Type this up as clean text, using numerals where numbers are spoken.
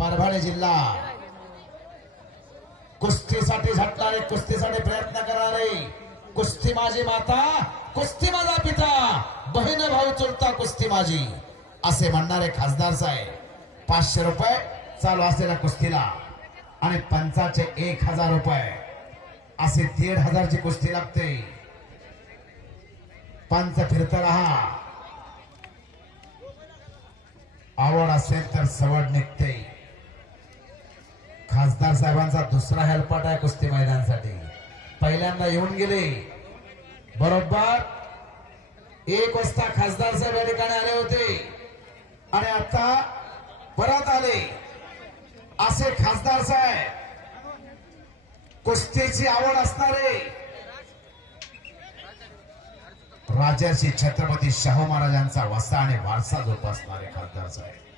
परभणी जिल्हा कुस्तीसाठी झटणारे, कुस्तीसाठी प्रयत्न करणारे, कुस्ती माझी माता, कुस्ती माझा पिता, बहीण भाऊ चुलता कुस्ती माझी असे म्हणणारे खासदार साहेब 500 रुपये चालू असलेल्या कुस्तीला आणि पंचाचे 1000 रुपये असे 1500 ची कुस्ती लागते। पंच फिरत राहा, आवड असेल तर सवड निघते। खासदार साहेबांचा दुसरा हेल्पट आहे कुस्ती मैदानासाठी। पहिल्यांदा येऊन गेले बरोबर 1 वाजता खासदार साहेब या ठिकाणी आले होते आणि आता परत आले। असे खासदार साहेब कुस्तीची आवड असणारे, राजर्षी छत्रपती शाहू महाराजांचा वसा आणि वारसा जोपासणारे खासदार साहेब।